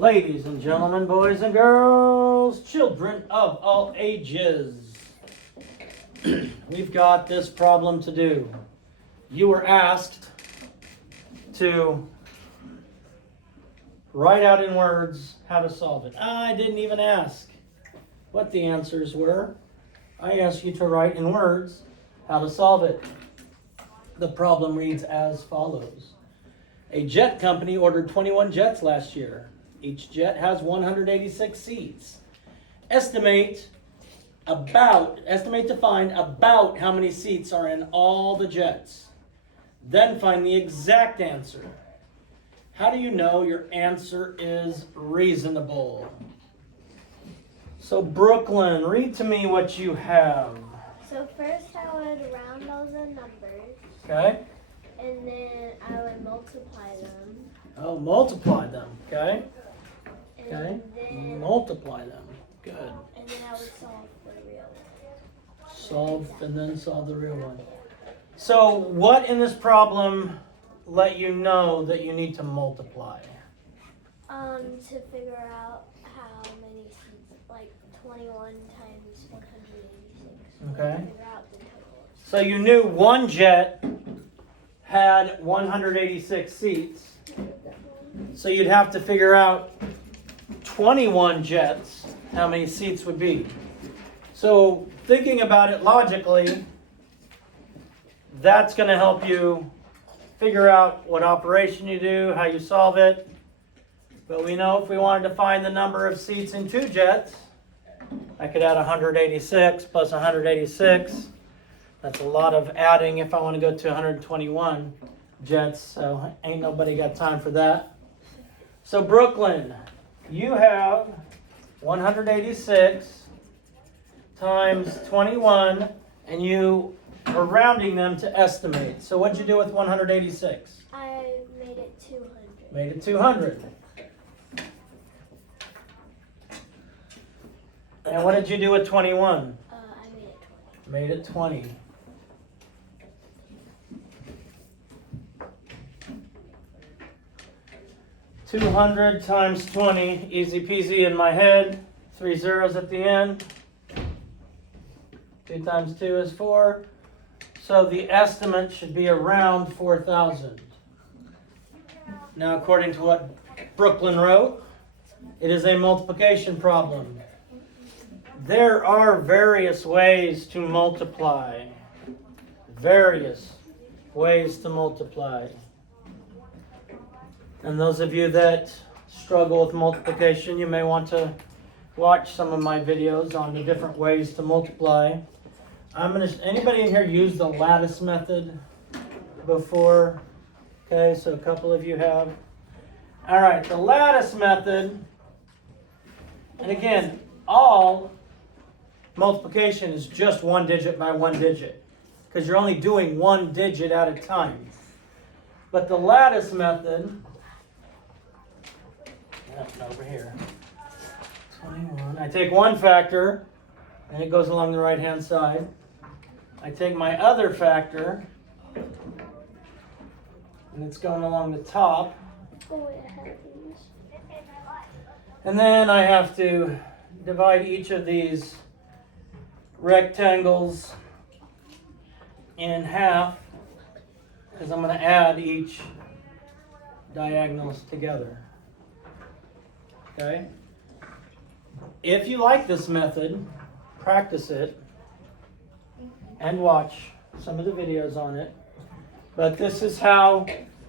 Ladies and gentlemen, boys and girls, children of all ages, we've got this problem to do. You were asked to write out in words how to solve it. I didn't even ask what the answers were. I asked you to write in words how to solve it. The problem reads as follows. A jet company ordered 21 jets last year. Each jet has 186 seats. Estimate to find about how many seats are in all the jets. Then find the exact answer. How do you know your answer is reasonable? So Brooklyn, read to me what you have. So first I would round all the numbers. Okay. And then I would multiply them. Oh, multiply them. Okay. And Okay. then Multiply them. Good. and then I would solve the real one. Solve the real one. So what in this problem let you know that you need to multiply? To figure out how many seats, like 21 times 186. Okay. Figure out the total. So you knew one jet had 186 seats. So you'd have to figure out 21 jets, how many seats would be. So thinking about it logically, that's going to help you figure out what operation you do, how you solve it. But we know if we wanted to find the number of seats in two jets, I could add 186 plus 186. That's a lot of adding if I want to go to 121 jets, so ain't nobody got time for that. So Brooklyn, you have 186 times 21, and you are rounding them to estimate. So what'd you do with 186? I made it 200. Made it 200. And what did you do with 21? I made it 20. Made it 20. $200 times 20, easy peasy in my head. 3 zeros at the end. 2 times 2 is 4. So the estimate should be around 4,000. Now, according to what Brooklyn wrote, it is a multiplication problem. There are various ways to multiply. Various ways to multiply. And those of you that struggle with multiplication, you may want to watch some of my videos on the different ways to multiply. Anybody in here use the lattice method before? Okay, so a couple of you have. All right, the lattice method, and again, all multiplication is just one digit by one digit, because you're only doing one digit at a time. But the lattice method, over here, 21. I take one factor, and it goes along the right-hand side. I take my other factor, and it's going along the top. Oh, wait, I have these. And then I have to divide each of these rectangles in half, because I'm going to add each diagonals together. Okay? If you like this method, practice it and watch some of the videos on it. But this is how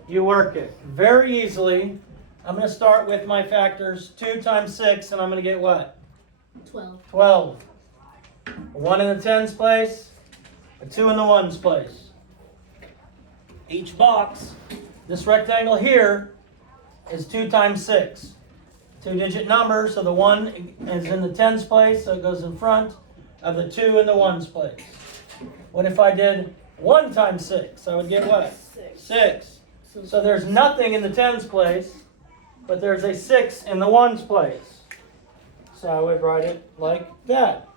you work it. Very easily, I'm going to start with my factors. 2 times 6, and I'm going to get what? 12. 12. A 1 in the tens place, a 2 in the ones place. Each box, this rectangle here, is 2 times 6. 2-digit number, so the 1 is in the tens place, so it goes in front of the 2 in the ones place. What if I did 1 times 6? I would get what? 6. So there's nothing in the tens place, but there's a 6 in the ones place. So I would write it like that.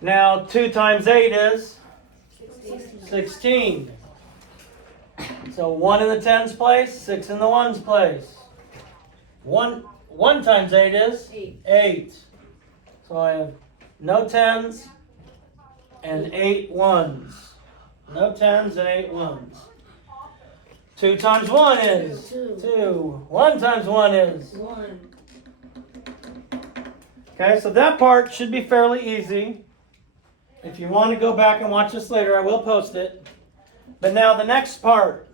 Now 2 times 8 is 16. So 1 in the tens place, 6 in the ones place. 1 times 8 is? 8. So I have no tens and 8 ones. No tens and 8 ones. 2 times 1 is? 2. 1 times 1 is? 1. Okay, so that part should be fairly easy. If you want to go back and watch this later, I will post it. But now the next part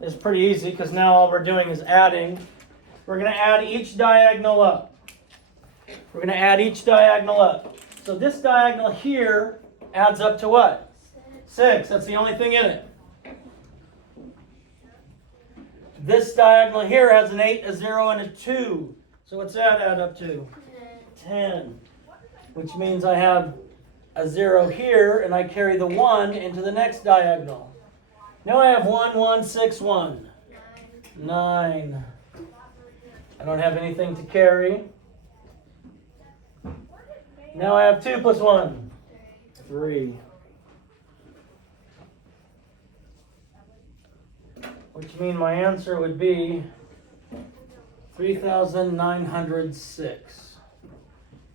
is pretty easy because now all we're doing is adding. We're going to add each diagonal up. We're going to add each diagonal up. So this diagonal here adds up to what? 6. That's the only thing in it. This diagonal here has an 8, a 0, and a 2. So what's that add up to? 10. Which means I have a 0 here, and I carry the 1 into the next diagonal. Now I have 1, 1, 6, 1. 9. I don't have anything to carry. Now I have 2 plus 1. 3. Which means my answer would be 3,906.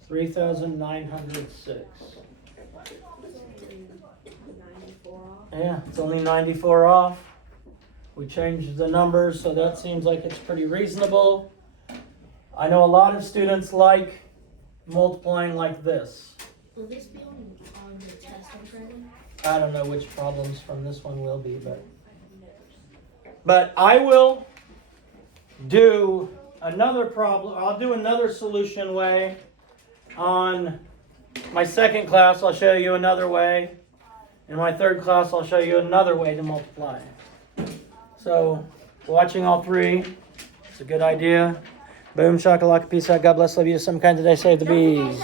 3,906. 94 off. Yeah, it's only 94 off. We changed the numbers, so that seems like it's pretty reasonable. I know a lot of students like multiplying like this. Will this be on the test on Friday? I don't know which problems from this one will be, but I will do another problem. I'll do another solution way on my second class. I'll show you another way. In my third class, I'll show you another way to multiply. So, watching all three, it's a good idea. Boom, shakalaka, peace out, God bless, love you, some kind today, save the bees.